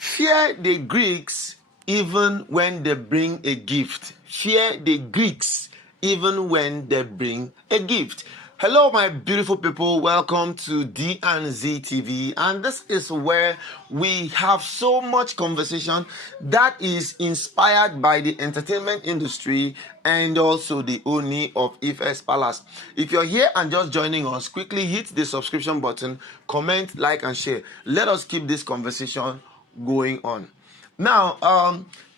Fear the Greeks even when they bring a gift. Fear the Greeks even when they bring a gift. Hello, my beautiful people. Welcome to D&Z TV. And this is where we have so much conversation that is inspired by the entertainment industry and also the Ooni of Ife's palace. If you're here and just joining us, quickly hit the subscription button, comment, like, and share. Let us keep this conversation going on. Now,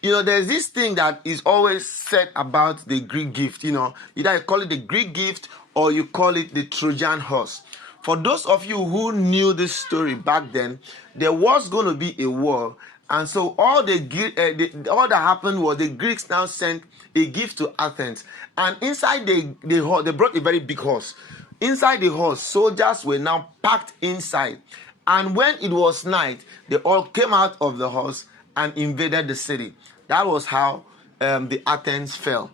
there's this thing that is always said about the Greek gift. Either you call it the Greek gift or you call it the Trojan horse. For those of you who knew this story back then, there was going to be a war, and so all that happened was the Greeks now sent a gift to Athens, and inside the horse, they brought a very big horse. Inside the horse, soldiers were now packed inside, and when it was night, they all came out of the horse and invaded the city. That was how the Athens fell.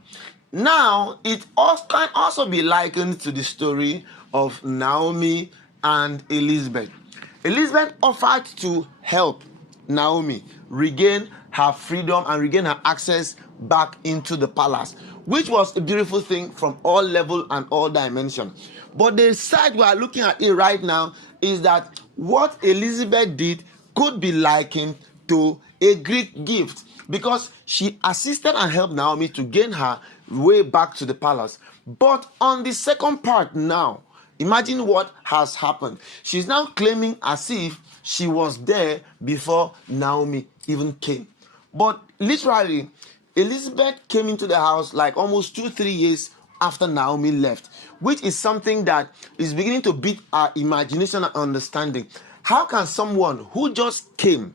Now, it can also be likened to the story of Naomi and Elizabeth. Elizabeth offered to help Naomi regain her freedom and regain her access back into the palace, which was a beautiful thing from all levels and all dimensions. But the side we are looking at it right now is that what Elizabeth did could be likened to a Greek gift, because she assisted and helped Naomi to gain her way back to the palace. But on the second part now, imagine what has happened. She's now claiming as if she was there before Naomi even came. But literally, Elizabeth came into the house like almost 2-3 years after Naomi left, which is something that is beginning to beat our imagination and understanding. How can someone who just came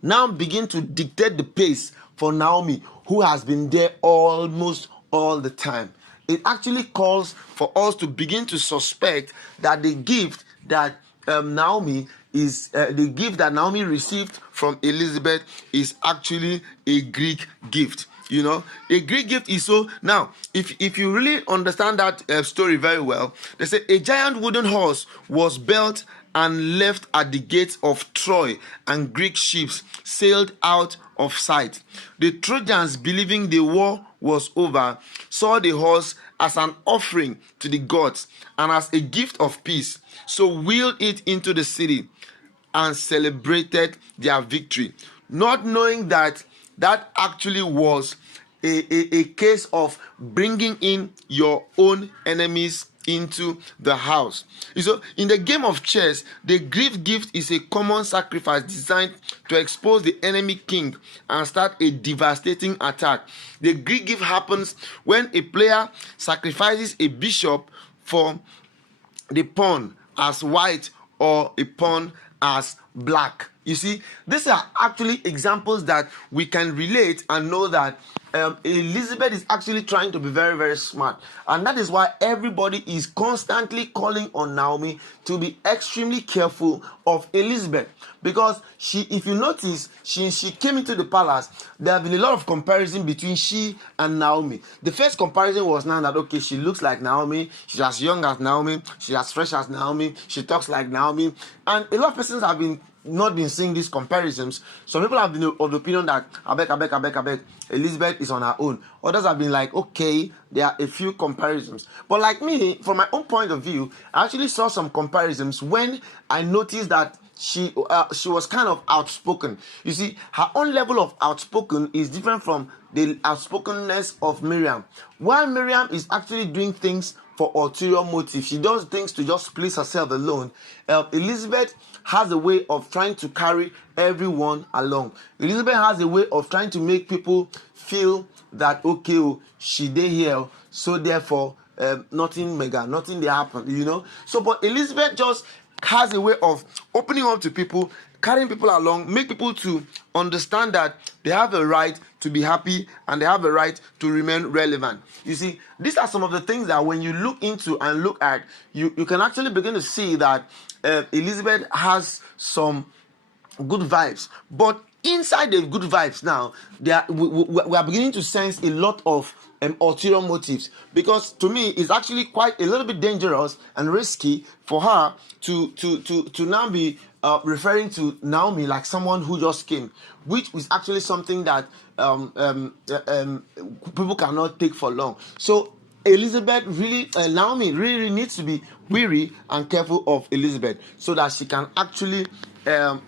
now begin to dictate the pace for Naomi, who has been there almost all the time? It actually calls for us to begin to suspect that the gift that Naomi received from Elizabeth is actually a Greek gift. A Greek gift is so. Now, if you really understand that story very well, they say a giant wooden horse was built and left at the gates of Troy, and Greek ships sailed out of sight. The Trojans, believing the war was over, saw the horse as an offering to the gods and as a gift of peace, so wheeled it into the city and celebrated their victory, not knowing that actually was a case of bringing in your own enemies into the house. So in the game of chess, the Greek gift is a common sacrifice designed to expose the enemy king and start a devastating attack. The Greek gift happens when a player sacrifices a bishop for the pawn as white or a pawn as black. You see, these are actually examples that we can relate and know that Elizabeth is actually trying to be very, very smart. And that is why everybody is constantly calling on Naomi to be extremely careful of Elizabeth. Because if you notice, she came into the palace, there have been a lot of comparison between she and Naomi. The first comparison was now that, okay, she looks like Naomi, she's as young as Naomi, she's as fresh as Naomi, she talks like Naomi. And a lot of persons have not been seeing these comparisons. Some people have been of the opinion that I beg, Elizabeth is on her own. Others have been like, okay, there are a few comparisons. But like me, from my own point of view, I actually saw some comparisons when I noticed that she was kind of outspoken. You see, her own level of outspoken is different from the outspokenness of Mariam. While Mariam is actually doing things for ulterior motive, she does things to just please herself alone. Elizabeth has a way of trying to carry everyone along. Elizabeth has a way of trying to make people feel that, okay, she dey here, so therefore nothing they happen, So, but Elizabeth just has a way of opening up to people, carrying people along, make people to understand that they have a right to be happy and they have a right to remain relevant. You see, these are some of the things that when you look into and look at, you can actually begin to see that Elizabeth has some good vibes. But inside the good vibes now, we are beginning to sense a lot of ulterior motives, because to me it's actually quite a little bit dangerous and risky for her to now be referring to Naomi like someone who just came, which is actually something that people cannot take for long. So Naomi really needs to be weary and careful of Elizabeth so that she can actually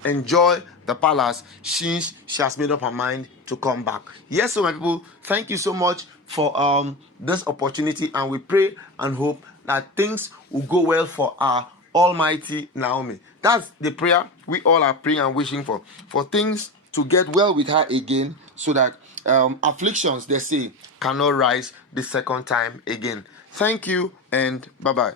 enjoy the palace since she has made up her mind to come back. Yes, so my people, thank you so much for this opportunity, and we pray and hope that things will go well for our almighty Naomi. That's the prayer we all are praying and wishing for things to get well with her again, so that afflictions, they say, cannot rise the second time again. Thank you and bye-bye.